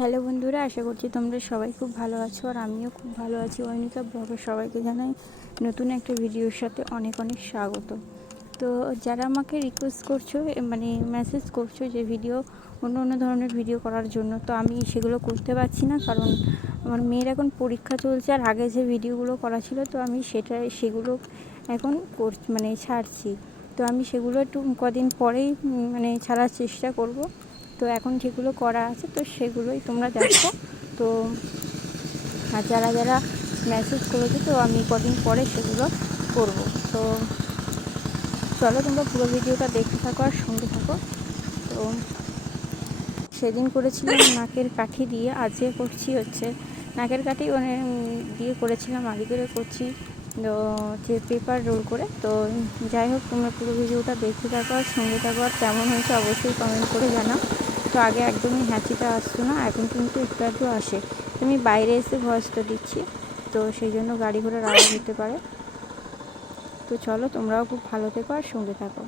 হ্যালো বন্ধুরা, আশা করছি তোমরা সবাই খুব ভালো আছো আর আমিও খুব ভালো আছি। অনিকা ব্লগে সবাইকে জানাই নতুন একটা ভিডিওর সাথে অনেক অনেক স্বাগত। তো যারা আমাকে রিকোয়েস্ট করছো, মানে মেসেজ করছো যে অন্য অন্য ধরনের ভিডিও করার জন্য, তো আমি সেগুলো করতে পারছি না, কারণ আমার মেয়ের এখন পরীক্ষা চলছে। আর আগে যে ভিডিওগুলো করা ছিল, তো আমি সেগুলো এখন ছাড়ছি। তো আমি সেগুলো একটু কদিন পরেই ছাড়ার চেষ্টা করব। তো এখন যেগুলো করা আছে তো সেগুলোই তোমরা দেখো। তো আর যারা যারা মেসেজ করেছো, তো আমি কদিন পরে সেগুলো করব। তো চলো তোমরা পুরো ভিডিওটা দেখতে থাকো আর সঙ্গে থাকো। তো সেদিন করেছিলাম নাকের কাঠি দিয়ে, আজকে করছি হচ্ছে নাকের কাঠি দিয়ে করেছিলাম, আগে করে করছি তো যে পেপার রোল করে। তো যাই হোক, তোমরা পুরো ভিডিওটা দেখতে থাকো আর সঙ্গে থাকো। আর কেমন হয়েছে অবশ্যই কমেন্ট করে জানাও। তো আগে একদমই হ্যাঁচিটা আসতো না, এখন কিন্তু একটু একটু আসে। আমি বাইরে এসে ভয়েসটা দিচ্ছি, তো সেই জন্য গাড়ি ঘোড়ার আওয়াজ হতে পারে। তো চলো তোমরাও খুব ভালো থেকো আর সঙ্গে থাকো।